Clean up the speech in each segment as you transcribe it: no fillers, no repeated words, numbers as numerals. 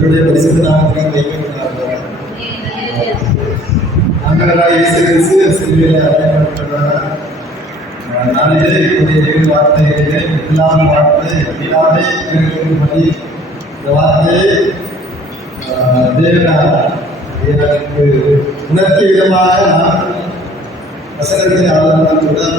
கர்த்தருடைய பரிசுத்த நாமத்திற்கு வைக்கப்பட்டார்கள். ஆண்டவராகிய இயேசு கிறிஸ்து சிலுவையில் அறையப்பட்டவராக நாளிலே இப்போதைய வார்த்தைகளிலே இல்லாத வார்த்தை இல்லாதே இருக்கும்படி இந்த வார்த்தையை தேவன் எனக்கு உணர்த்திய விதமாக நான் வசனத்தின் ஆதாரத்துடன்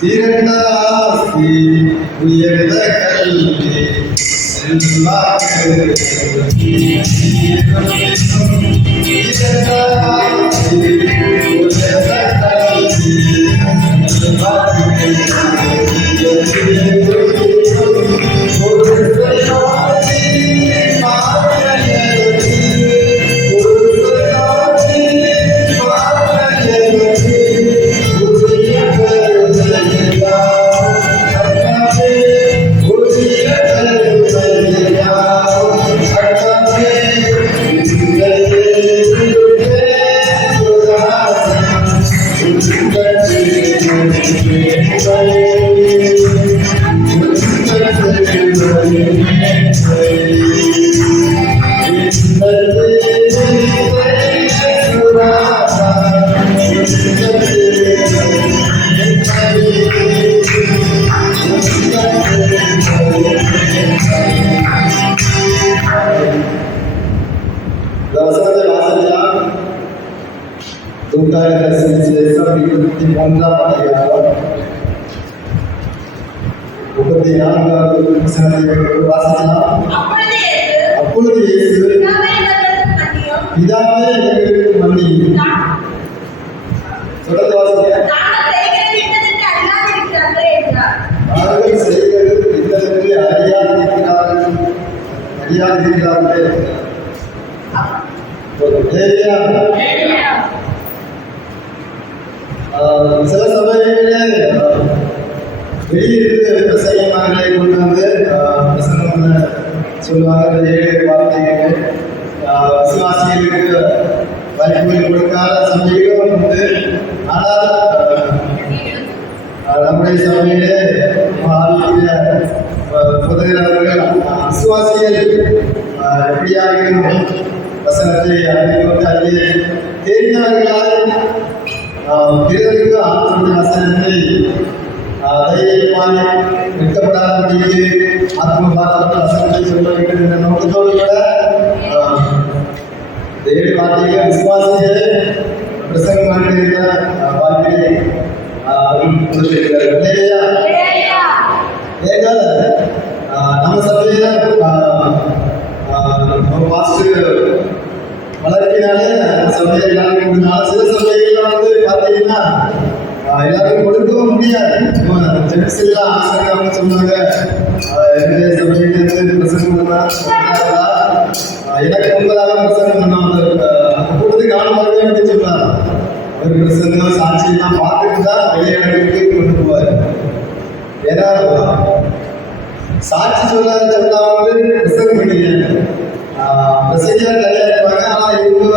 சிறந்த ஆஸ்தி உயர்ந்த கல்வி செல்வாக்கு சிறந்த ஆஸ்தி உயர்ந்த கல்வி செல்வாக்கு அப்பொழுது இயேசு பிதாவே எங்களுக்கு மன்னியும். தொடர்ந்து வாசிக்க. அவர்கள் செய்கிறது இன்னதென்று அறியாதிருக்கிறார்களே. சில சபைகளிலே வெளியிருந்து பிரசங்கங்களை கொண்டு வந்து பிரசங்கம் சொல்லுவாங்க. 7 வார்த்தைகள் விசுவாசிகளுக்கு வாய்ப்புகள் கொடுக்காத சபைகளும் உண்டு. ஆனால் நம்முடைய சபையிலே புதகிறவர்கள் விசுவாசிகள் எப்படியாக வசனத்தை அறிந்து அதிலே தெரிந்தவர்களால் பிறருக்கு ஆத்ம வசனத்தை தைரியமாக நிறுத்தப்படாதபடிக்கு ஆத்ம பாரத வசனத்தை சொல்ல வேண்டும் என்ற நோக்கத்தோடு கூட 7 வார்த்தைகள் விசுவாசிகளை பிரசங்கம் பண்ணியிருந்த வார்த்தையை கொடுத்திருக்கிறார்கள். நம்ம சபையில பாஸ்டர் வளர்ப்பினாலே சபையை எல்லாருக்கும் கொடுத்தாலும் சில சபைகள்லாம் வந்து பார்த்தீங்கன்னா எல்லாருக்கும் கொடுக்கவும் முடியாது. ஜென்ஸ் எல்லாம் ஆசிரியர் சொன்னாங்க என்னுடைய சபையிலிருந்து பிரசங்கம் எனக்கு 9 பிரசங்கம் பண்ணாங்க. கூட்டத்துக்கு ஆளுநர்கள் எப்படி சொன்னார், ஒரு பிரசங்கம் சாட்சியெல்லாம் பார்த்துட்டு தான் வெளியிடங்களுக்கு கொண்டு போவார். ஏன்னா சாட்சி சொன்னா வந்து பிரசங்கம் பண்ணிடுறாங்க. பிரசங்கியார் நிறையா இருப்பாங்க. ஆனால் இவங்க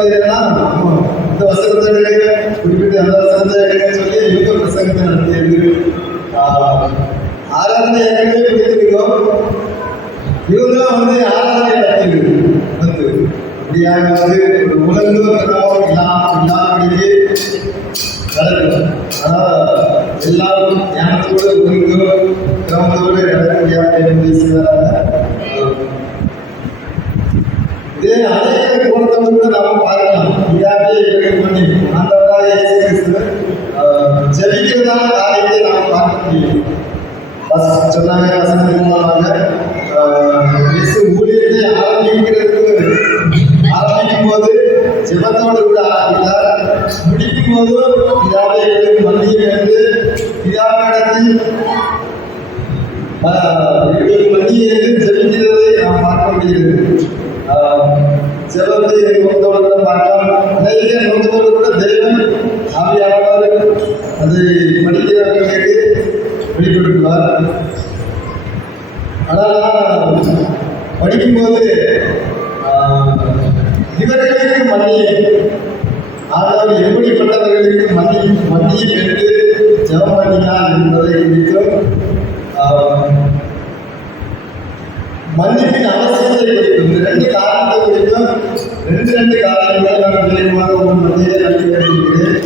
இந்த வசனத்தை எடுங்க, குறிப்பிட்டு அந்த வசனத்தை எடுங்கன்னு சொல்லி இவங்க பிரசங்கத்தை நடத்தியது. ஆராதனை ஏற்கனவே கொடுத்துருக்கோம். இவங்களாம் வந்து ஆராதனை நடத்திருக்கு வந்து இப்படியாக வந்து ஒரு உலகம் இல்லாமடிக்கு நடக்கும். ஆனால் எல்லாரும் ஞானத்தோடு ஒழுங்கோ கிராமத்தோடு நடக்கக்கூடிய செய்வாங்க. இதே அநேக கோணத்தோடு கூட நாம் பார்க்கலாம். இதாவே பண்ணி ஆண்டவராக இயேசு கிறிஸ்து ஜெபிக்கிறதான காரியத்தை நாம் பார்க்க முடியும். சொன்னாங்க வசனத்தின் மூலமாக இயேசு ஊழியத்தை ஆரம்பிக்கும் போது ஜெபத்தோடு கூட ஆரம்பித்தார். முடிக்கும் போது இதாவே எங்களுக்கு மன்னியும் என்று பிதாவிடத்தில் எங்களுக்கு மன்னியை என்று ஜெபிக்கிறதை நாம் பார்க்க முடிகிறது. ஜெபத்தை நோக்கத்தோடு கூட பார்க்கலாம். அநேக நோக்கத்தோடு கூட தெய்வம் ஆவியானவர் அதை படிக்கிறவர்களுக்கு வெளிப்படுத்துவார். ஆனால் படிக்கும்போது இவர்களுக்கு மன்னியை ஆண்டவர் எப்படிப்பட்டவர்களுக்கு மன்னியும் என்று ஜெபம் பண்ணினார் என்பதை குறித்தும் மன்னிப்பின் அவசியத்தை குறித்தும் ரெண்டு காரணத்தை குறித்தும் ரெண்டு காரணங்கள் நான் விரைவாக உங்கள் மத்தியிலே அறிவிக்கிறேன்.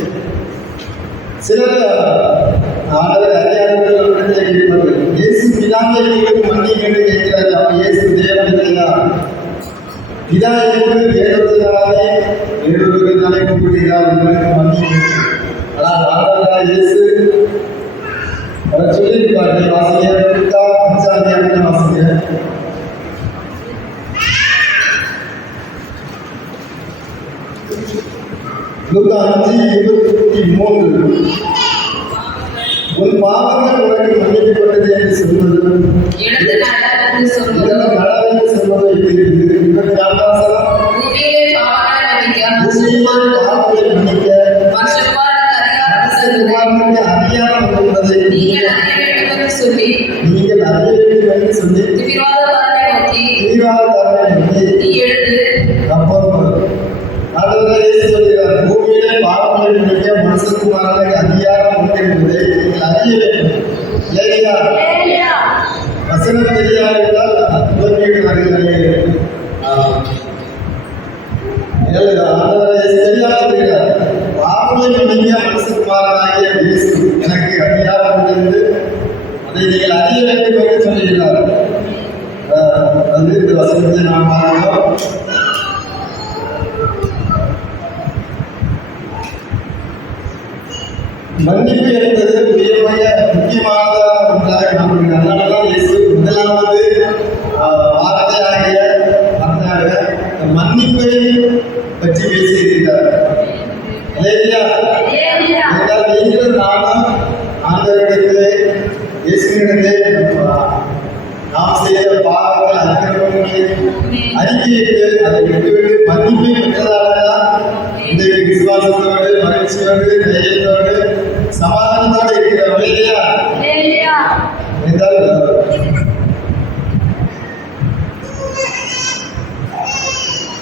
சிலர் ஆண்டவர் அறியாதவர்கள் இருப்பார்கள். இயேசு பிதாவை குறித்து மன்னியும் என்று கேட்கிறார். அப்ப இயேசு தேவன் இல்லையா? பிதா என்று வேறொருவராலே வேறொருவரை கூப்பிடுகிறார் உங்களுக்கு மன்னியும். ஆனால் ஆண்டவராக இயேசு அவர் சொல்லியிருப்பார். வாசிங்க லூக்கா 5ஆம் அதிகாரம் வாசிங்க. லூக்கா 5:23 உன் பாவங்கள் உனக்கு மன்னிக்கப்பட்டது என்று சொல்வது நடந்து சொல்வதை இதற்கு ஆதாரம் அறியாமல் என்பதை நீங்கள் அறிய வேண்டும் என்று சொல்லி சொல்கிறார். பூமியிலே பாவங்களை மன்னிக்க மனுஷகுமாரனுக்கு அதிகாரம் உண்டு என்பதை நீங்கள் அறிய வேண்டும். இல்லையா? வசனம் தெரியாவிட்டால் தெரியா சொல்கிறார். பாவங்களை மன்னிக்க மனுஷகுமாரனாகிய இயேசு எனக்கு அதிகாரம் உண்டு என்று அதை நீங்கள் அறிய வேண்டும் என்று சொல்கிறார். அது இந்த வசனத்தை நாம் பார்க்கிறோம். மன்னிப்பு என்பது முக்கியமானதாக ஒன்றாக நம்புகிறேன். அதனாலதான் இயேசு முதலாவது வார்த்தையாக மன்னிப்பை பற்றி பேசியிருக்கிறார். என்றால் நீங்களும் நானும் ஆண்டவரிடத்திலே இயேசுவினிடத்திலே நாம் செய்த பாவங்கள் அக்கிரமங்களை அறிக்கையிட்டு அதை விட்டுவிட்டு மன்னிப்பை பெற்றதால்தான் இன்றைக்கு விசுவாசத்தோடு மகிழ்ச்சியோடு தைரியத்தோடு சமாதானத்தோடு இருக்கிறோம். இல்லையா? என்றால்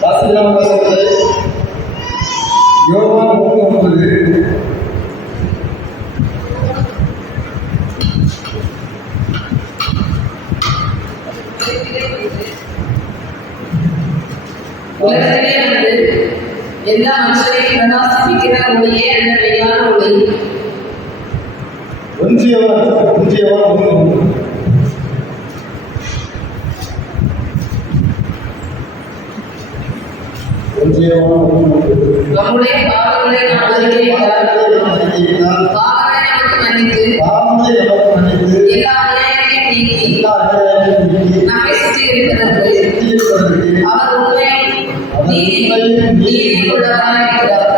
வாசகத்தை யோவான் 3:9 உலகத்திலே வந்து எல்லா மனுஷரையும் பிரகாசிப்பிக்கிற ஒளியே அந்த மெய்யான ஒளி. ஒன்றியவன் நம்முடைய பாவங்களை நாம் அறிக்கையிட்டால் பாவங்களை நமக்கு மன்னித்து எல்லா அநியாயத்தையும் நீக்கி நம்மை சுத்திகரிப்பதற்கு அவர் உண்மை நீதி உள்ளவராக இருக்கிறார்.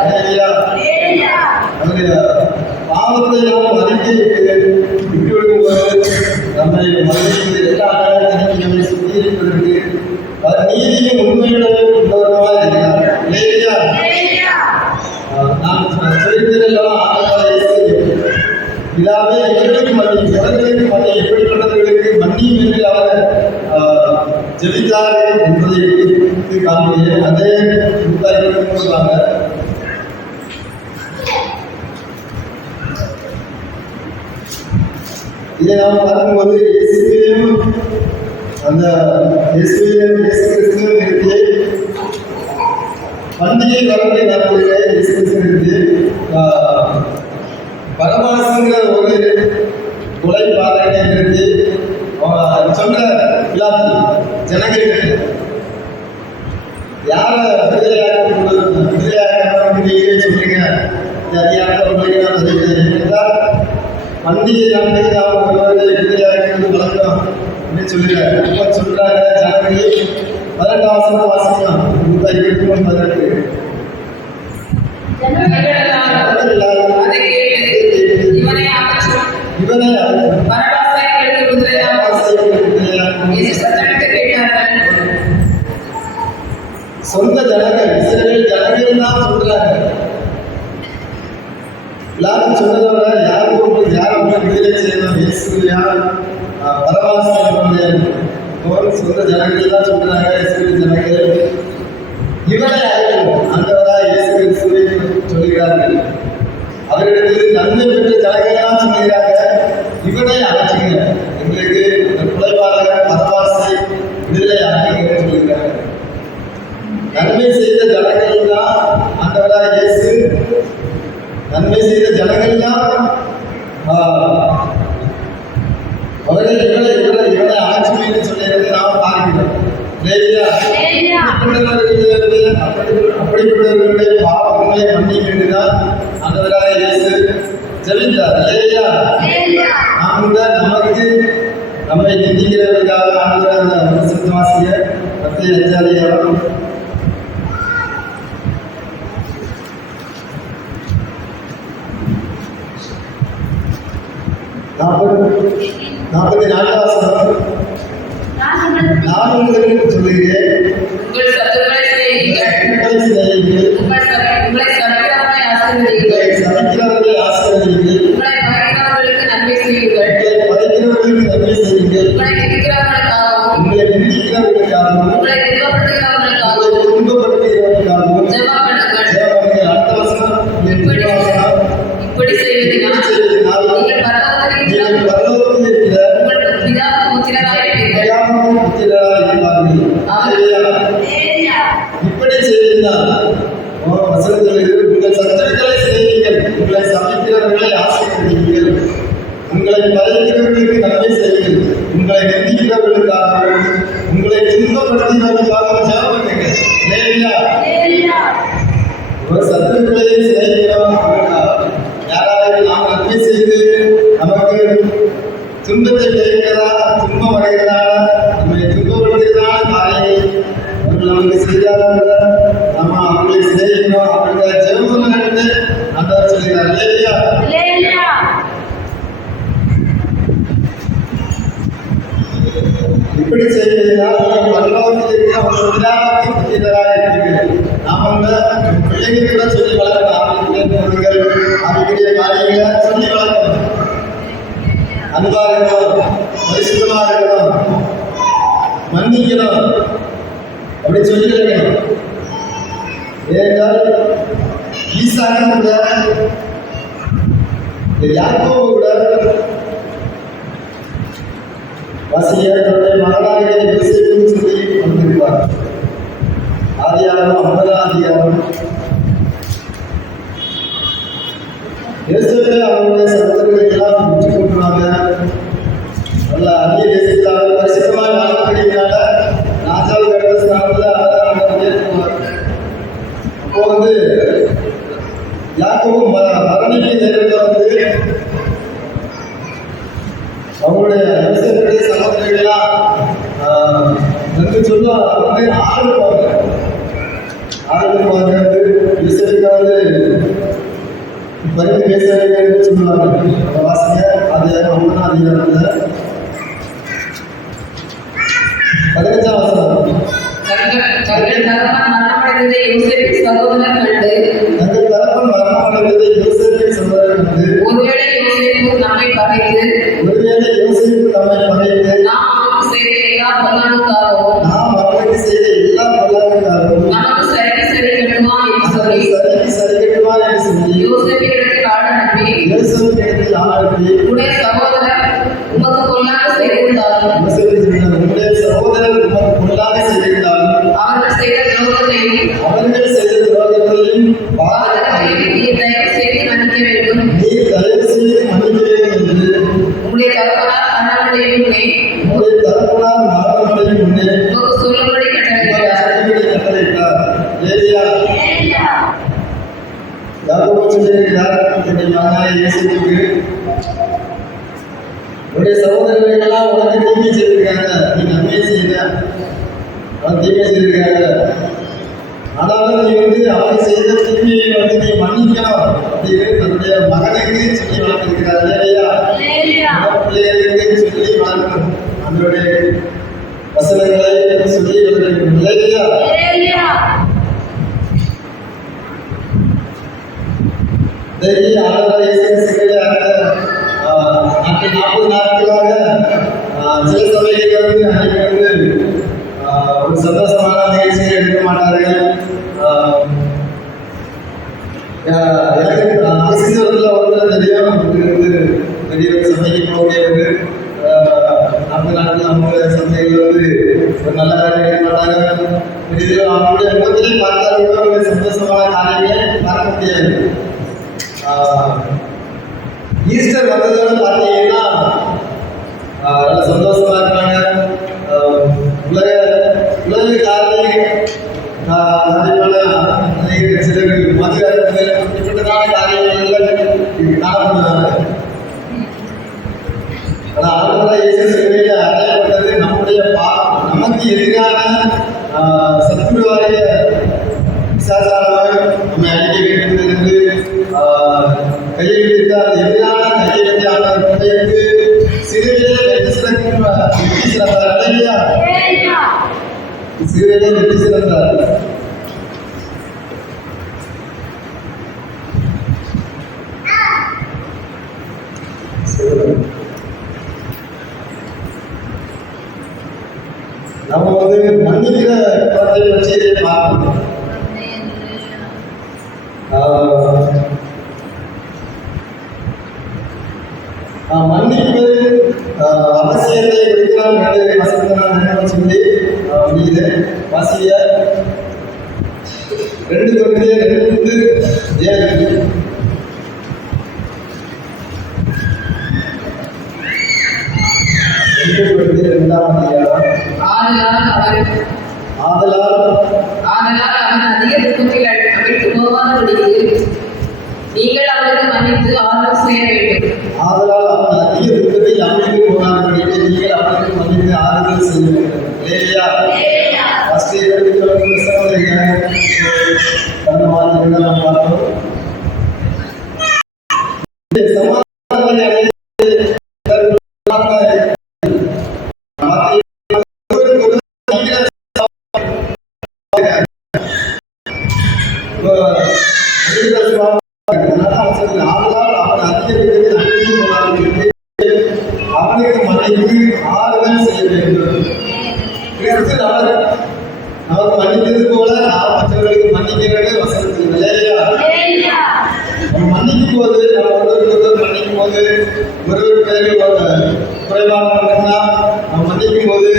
பாவத்தை நாம் அறிக்கையிட்டு விட்டுவிடும்போது நம்மை மன்னித்து எல்லா அநியாயத்தையும் நம்மை சுத்திகரிப்பதற்கு அவர் நீதியும் உண்மையுடன் உள்ளவராக இருக்கிறார். நான் சொல்லித்தரெல்லாம் இதாவே எங்களுக்கு மன்னியும் எவர்களுக்கு மன்னியும் எப்படிப்பட்டவர்களுக்கு மன்னியும் என்று அவர் ஜெபித்தார் என்பதை குறித்து காண்கிறேன். அதே சொல்லுவாங்க. இதை நாம் பார்க்கும்போது இயேசுவையும் இயேசு கிறிஸ்து நிறுத்தி பண்டிகை காலத்தை நடத்துகிற இயேசு கிறிஸ்து நிறுத்தி பரமாசுங்கிற ஒரு கொலை பாதையை நிறுத்தி சொல்ற பிலாத்து ஜனங்களுக்கு யார விடுதலையாக்க நீங்களே சொல்றீங்க என்றால் பண்டிகை நாட்களுக்கு நாம் ஒருவரை விடுதலையாக்கிறது வழக்கம் அப்படின்னு சொல்லுறாங்க. சொல்றாங்க ஜனங்களே 18ஆம் வசனம் வாசிக்கலாம். 18 சொந்த ஜனங்கள் இஸ்ரவேல் ஜனங்கள் தான் சொல்றாங்க. எல்லாரும் சொன்னதை விட யாரும் விடுதலை செய்யணும் இயேசுவையா பரவாசம் சொந்த ஜனங்கள் தான் சொல்றாங்க. இஸ்ரவேல் ஜனங்கள் இவனை அறிவோம் ஆண்டவராக இயேசு கிறிஸ்துவை சொல்கிறார்கள். அவரிடத்தில் நன்மை பெற்ற ஜனங்கள் தான் நன்மை செய்த ஜனங்கள்லாம் அவர்கள் இவனை ஆட்சிமைன்னு சொல்லியிருந்து நாம் பார்க்கிறோம். அப்படிப்பட்டவர்களுடைய பாவங்களை மன்னிக்கின்றுதான் ஆண்டவராக இயேசு ஜெபித்தார். நாம் கூட நமக்கு நம்மை நிந்திக்கிறவர்களுக்காக ஆண்டவர் சித்தவாசியர் 10:5 44 வசனம். நான் உங்களுக்கு சொல்லுகிறேன், உங்கள் சத்துருக்களை சிநேகியுங்கள், உங்களை சபிக்கிறவர்களை ஆசீர்வதியுங்கள், உங்களை பகைக்கிறவர்களுக்கு நன்மை செய்யுங்கள், உங்களை நிந்திக்கிறவர்களுக்காகவும் உங்களை துன்பப்படுத்துகிறவர்களுக்காகவும் ஜெபம் பண்ணுங்கள். அடுத்த வசனம். இப்படி செய்வதனால் நீங்கள் பரலோகத்தில் இருக்கிற உங்கள் பிதாவுக்கு புத்திரராய் இருப்பீர்கள். இப்படி செய்வதால் வசனத்தில் உங்கள் சத்துருக்களை சிநேகியுங்கள், உங்களை சபிக்கிறவர்களை ஆசீர்வதியுங்கள், உங்களை பகைக்கிறவர்களுக்கு நன்மை செய்யுங்கள், உங்களை நிந்திக்கிறவர்களுக்காகவும் உங்களை துன்பப்படுத்தினவர்களுக்காகவும் ஜெபம் பண்ணுங்கள். சத்துருக்களை சிநேகிக்கிறோம். யாராவது நாம் நன்மை செய்து நமக்கு துன்பத்தை கிடைக்கிறதா, துன்பம் அடைகிறதா, நம்மை துன்பப்படுத்துகிறதான காரியங்கள் அவர்கள் நமக்கு செய்தார்கள். நம்ம அவர்களை சிநேகிக்கிறோம், அவர்களுக்கு ஜெபம் என்று ஆண்டவர் சொல்கிறார். இப்படி செய்வதனால் பரலோகத்தில் இருக்கிற ஒரு விழாவுக்கு புத்திரராக இருக்கிறீர்கள். நாம் பிள்ளைகள் கூட சொல்லி வளர்க்கலாம். அவர்களுடைய காரியங்களை சொல்லி வளர்க்கணும். அன்பா இருக்கணும், பரிசுத்தமா இருக்கணும், மன்னிக்கணும், அப்படி சொல்லி இருக்கணும். ஏனென்றால் ஈசாக்கு கூட யாக்கோபு கூட வாசியார் தன்னுடைய மகனாகிய யோசேப்புன்னு சொல்லி வந்திருப்பார். ஆதியாகமம் 50ஆம் அதிகாரம். யோசேப்பை அவருடைய சகோதரர்களை எல்லாம் விட்டு கொண்டுவாங்க. நல்ல அந்நிய தேசத்தில் பரிசுத்தமாக வாழப்படுகிறனால ராஜாவு கட்ட ஸ்தானத்தில் அவர் உயர்த்துவார். அப்போ யாக்கோபு மரணிக்க நேரத்தில் அவங்களுடைய யோசேப்புடைய சகோதரர்களெல்லாம் சொல்லுவாங்க, ஆடுவாங்க. யோசேப்புக்காக பரிந்து பேசுறாங்க சொல்லுவாங்க. வாசிங்க அதிகாரம் 1ஆம் அதிகாரத்துல 15ஆம் வசனம். தங்கள் தகப்பன் மரணமடைந்ததை யோசேப்பின் சகோதரர் கண்டு ஒருவேளை யோசேப்பு நம்மை பகைத்து நாம் அவனுக்கு செய்த எல்லா பொல்லாங்குக்காகவும் நமக்கு சரி கட்டுமா என்று சொல்லி யோசேப்பிடத்தில் ஆள் அனுப்பி உடைய சகோதரர் உமக்கு பொல்லாங்கு செய்திருந்தாலும் அவர்கள் செய்த துரோகத்தையும் நீர் தயவு செய்து மன்னிக்க வேண்டும். உங்களுடைய தகப்பனார் மரணமடையும் முன்னே உமக்கு சொல்லும்படி கட்டளையிட்டார். உடைய சகோதரர்களெல்லாம் உனக்கு தீமை செய்திருக்காங்க, நீ நன்மை செய்த தீமை செய்திருக்காங்க. ஆனாலும் நீ அவரை செய்த தீமையை நீ மன்னிக்கணும் அப்படின்னு தன்னுடைய மகனுக்கு சொல்லி வளர்த்திருக்கிறார். பிள்ளைகளுக்கு சொல்லி வளர்க்கணும். அவருடைய வசனங்களை சொல்லி வளர்க்கணும். நாட்கள் 40 நாட்களாக சில சபைகள் அன்றைக்கு ஒரு சந்தோஷமான நிகழ்ச்சியை எடுக்க மாட்டார்கள். எனக்கு அசிங்கத்தில் ஒருத்தர் தெரியும், பெரிய சபைக்கு போகிறது 40 நாட்கள் அவங்க சபைகள் ஒரு நல்ல காரியம் எடுக்க மாட்டாங்க. அவங்களுடைய முகத்திலே பார்த்தால் சந்தோஷமான காரியங்களை பார்க்க முடியாது. ஈஸ்டர் வந்ததோட பார்த்தீங்கன்னா நல்ல சந்தோஷமா இருக்காங்க. உலக உலக காரணம் சில மதுரத்தில் குறிப்பிட்டதான காரியங்கள் காணப்படுவாங்க. ஆனால் ஆண்டவராகிய இயேசு சிலுவையில் அறையப்பட்டது நம்முடைய நமக்கு எதிரான சத்துருவாரிய பிசாசானவர் நம்மை அழிக்க வேண்டும் என்று கையெழுத்திட்டார். எதிரான கையெழுத்தை ஆண்டவருக்கு சிலுவையிலே வெற்றி சிறந்தார் இல்லையா? சிலுவையிலே வெற்றி சிறந்தார். நம்ம மன்னிக்கிற குணத்தை பற்றி பார்க்கணும். மன்னிப்பு அவசியத்தை குறித்து நான் வசனத்தை சொல்லி முடிகிறேன். வாசிய 2:2-7 ஆதலால் அவன் அதிக துக்கத்தில் அழைத்து போகாதபடிக்கு நீங்கள் அவருக்கு மன்னித்து ஆறுதல் செய்ய வேண்டும். ஆதலால் அவன் அதிக துக்கத்தில் அமைந்து போகாதபடிக்கு நீங்கள் அவருக்கு மன்னித்து ஆறுதல் செய்ய வேண்டும். அவனுக்கு மன்னித்து ஆறுதல் செய்ய வேண்டும். கிறிஸ்து நமக்கு மன்னித்தது போல நாம் மற்றவர்களுக்கு மன்னிக்கிறது வசனத்தில் இல்லையா? நம்ம மன்னிக்கும் போது நம்ம ஒருவருக்கு மன்னிக்கும் போது ஒருவர் பேரில் குறைவாக இருந்தா நம்ம மன்னிக்கும் போது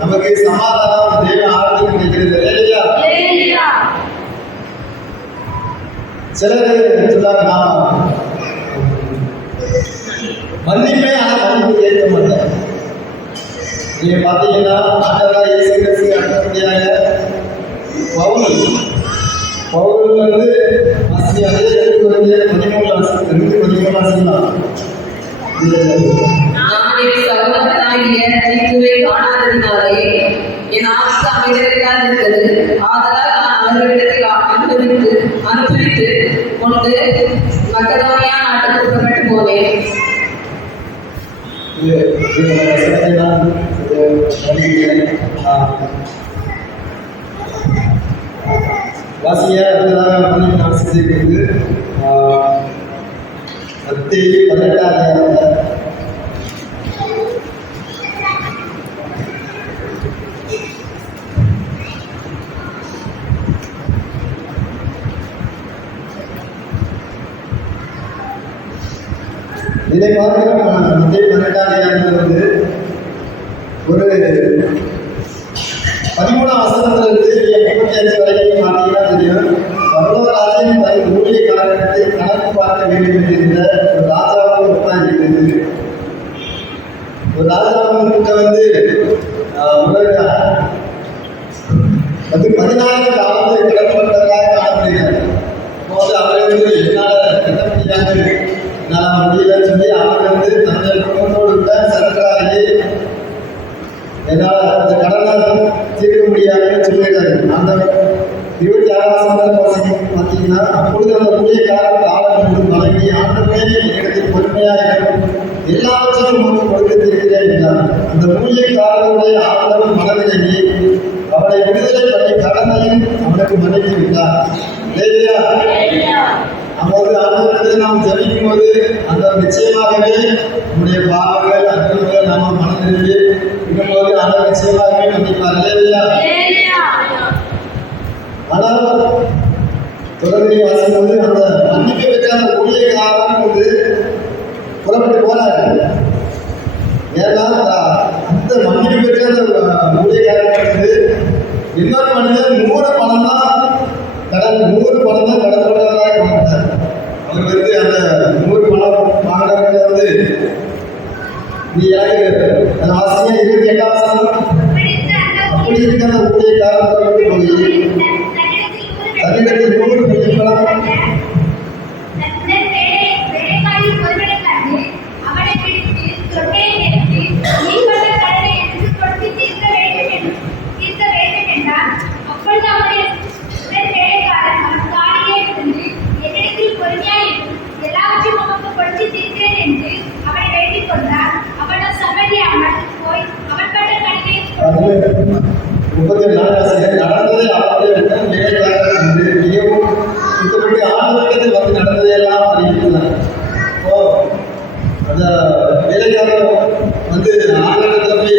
நமக்கு சமாதானம் தெய்வ ஆறுதல் கிடைக்கிறது இல்லையா? சிலர் சொல்லாங்க நான் மன்னிப்பே ஆனால் மன்னிப்பு கேட்க மாட்டேன். நீங்க பார்த்தீங்கன்னா ஆண்டவராகிய இயேசு கிறிஸ்து அடுத்தபடியாக பவுல் அதே 13 நான் என் சகோதரனாகிய தீத்துவை காணாததினாலே என் ஆசை அமைதியாக இருக்கிறது. ஆதலால் நான் அவர்களிடத்தில் அனுபவித்து கொண்டு மக்கதோனியா நாட்டுக்கு புறப்பட்டு போனேன். வாசிய அடுத்ததாக நான் செஞ்சிருக்கிறது 18 இதை பார்க்கிறோம். 18 ஒரு 13ஆம் வசனத்திலிருந்து 35 வரைக்கும் பார்த்தீங்கன்னா தெரியும். பரலோகராஜ்யம் தன் ஊழிய காலகட்டத்தை கணக்கு பார்க்க வேண்டும் என்ற ஒரு ராஜாவுக்கு உட்கார்ந்திருக்கிறது. ஒரு ராஜாவுக்கு ஒரு 14 காலத்தை கடற்பட்டதாக காணப்படுகிறது. அப்போது அவரை என்னால் கட்ட முடியாது, என்னால் முடியலன்னு சொல்லி அவர் தன்னுடைய குடும்பத்தோடு உள்ள சரக்கராகி என்னால் அந்த கடனை தீர்க்க முடியாதுன்னு சொல்லியிருக்காரு. அந்த 26 பார்த்தீங்கன்னா அப்பொழுது அந்த ஊழியக்காரர் ஆளுநர் வழங்கி ஆண்டவரே இடத்தில் பொறுமையாக இருக்கும், எல்லாவற்றையும் உங்களுக்கு கொடுத்திருக்கிறேன் என்றார். அந்த ஊழியக்காரருடைய ஆண்டவர் மனதிலேயே அவனை விடுதலை பண்ணி கடனையும் அவனுக்கு மன்னித்து விட்டார். அப்போது ஆண்டவரிடத்தில் நாம் ஜபிக்கும் போது அந்த நிச்சயமாகவே நம்முடைய பாவங்கள் அற்புதங்கள் நம்ம மனதிற்கு இருக்கும்போது ஆண்டவர் நிச்சயமாகவே மன்னிப்பார் இல்லையா? ஆனால் தொடர்ந்து வாசிக்கும் போது அந்த மன்னிக்க வைக்காத ஊழியக்காரன் புறப்பட்டு போறாரு. ஏன்னா அந்த மன்னிக்க வைக்காத ஊழியக்காரன் இன்னொரு மனிதர் 100 பணம் தான் கடன் 100 பணம் தான் கடன் போட்டதாக காமிட்டார். அவர் நீ எனக்கு அந்த வாசிங்க 28ஆம் வசனம். அப்படி இருக்க அந்த ஊழியக்காரன் போய் தன்னிடத்தில் 100 வெள்ளிப்பணம் நடந்ததை அவருடைய வேலைக்காரர் என்று மிகவும் சுத்தப்பட்டு ஆண்டவரிடத்தில் வந்து நடந்ததையெல்லாம் அறிவிக்கிறார். அந்த வேலைக்காரர் வந்து ஆண்டவரிடத்தில் போய்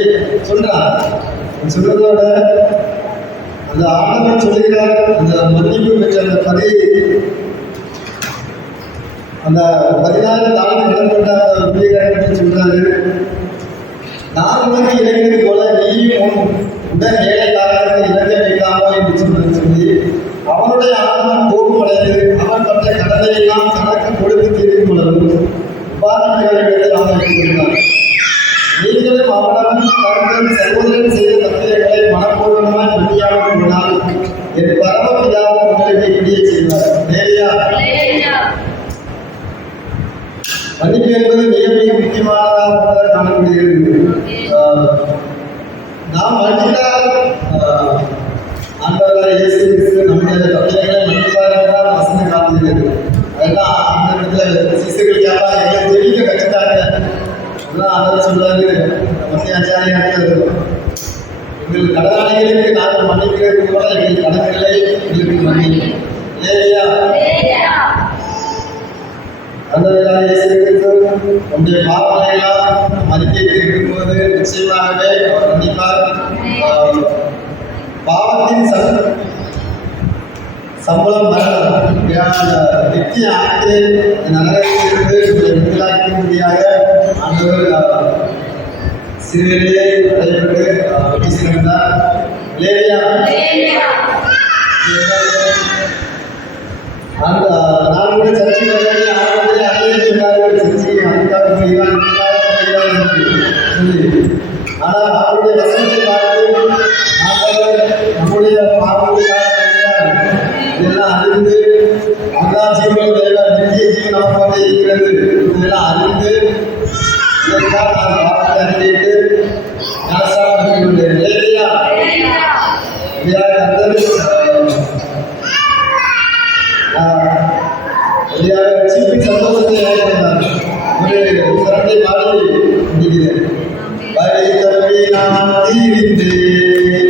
சொல்றார். சொல்றதோட அந்த ஆண்டவர் சொல்லுகிறார், அந்த மன்னிப்பு பெற்ற அந்த 16 தாழ்வு கடன்பட்ட அந்த ஊழியக்காரர் சொல்றாரு, நான் உனக்கு இறங்கியது போல நீயும் உடன் வேலைக்காரருக்கு இறங்க வைக்காமோ என்று சொல்லி அவனுடைய ஆன்மன் கோபம் அடைந்து அவன் பட்ட கடனை எல்லாம் கணக்கு கொடுத்து தீர்க்கும் அளவு உபாதிகளிடத்தில் அவன் வைத்திருந்தார். நீங்களும் அவனவன் தங்கள் சகோதரன் செய்த தத்திரங்களை மனப்பூர்வமாய் மன்னியாமல் போனால் என் பரமபிதாவும் உங்களுக்கு இப்படியே செய்வார். மன்னிப்பு என்பது மிக மிக முக்கியமானதாக காணப்படுகிறது. நாம் மன்னித்தால் ஆண்டவராகிய இயேசு கிறிஸ்து நம்முடைய தப்பிதங்களை மன்னிப்பார் என்றால் வசனம் காட்டுகிறது. அதெல்லாம் அந்த இடத்துல சிசுகளுக்காக எங்களை தெரிவிக்க கற்றுட்டாங்க. அதெல்லாம் ஆண்டவர் சொல்றாரு, மத்தியாச்சாரியார்கள் எங்கள் கடனாளிகளுக்கு நாங்கள் மன்னிக்கிறது போல எங்கள் கடன்களை எங்களுக்கு மன்னிக்கும். இல்லையா? அந்த நம்முடைய பாவங்களை எல்லாம் மதிப்பை இருக்கும்போது நிச்சயமாகவே அவர் மன்னிப்பார். பாவத்தின் சம்பளம் மரணம். நித்திய ஆண்டு நரகத்திலிருந்து விடுதலாக்கும்படியாக ஆண்டவர் சிறுவிலே அடைபட்டு வெற்றி சிறந்தார். இல்லையா? அந்த நான் கூட சர்ச்சைக்கு ஆரம்பத்தில் அடைய சொன்னார்கள், சர்ச்சை அதுக்காக செய்தான் சொல்லி. ஆனால் அவருடைய வசனத்தை பார்த்து நம்முடைய பாவங்களுக்காக இதெல்லாம் அறிந்து எல்லா ஜீவனும் நித்திய ஜீவன் நமக்காக இருக்கிறது. இதெல்லாம் அறிந்து இதற்காக நான் பாவத்தை அறிவிட்டு ஞானஸ்நானம் இல்லையா? ரட்சிப்பின் சந்தோஷத்தை ஏற்படுத்தார். ஒரு சரத்தை பாடி முடிக்கிறேன். வழி தப்பி நான் தீர்ந்தேன்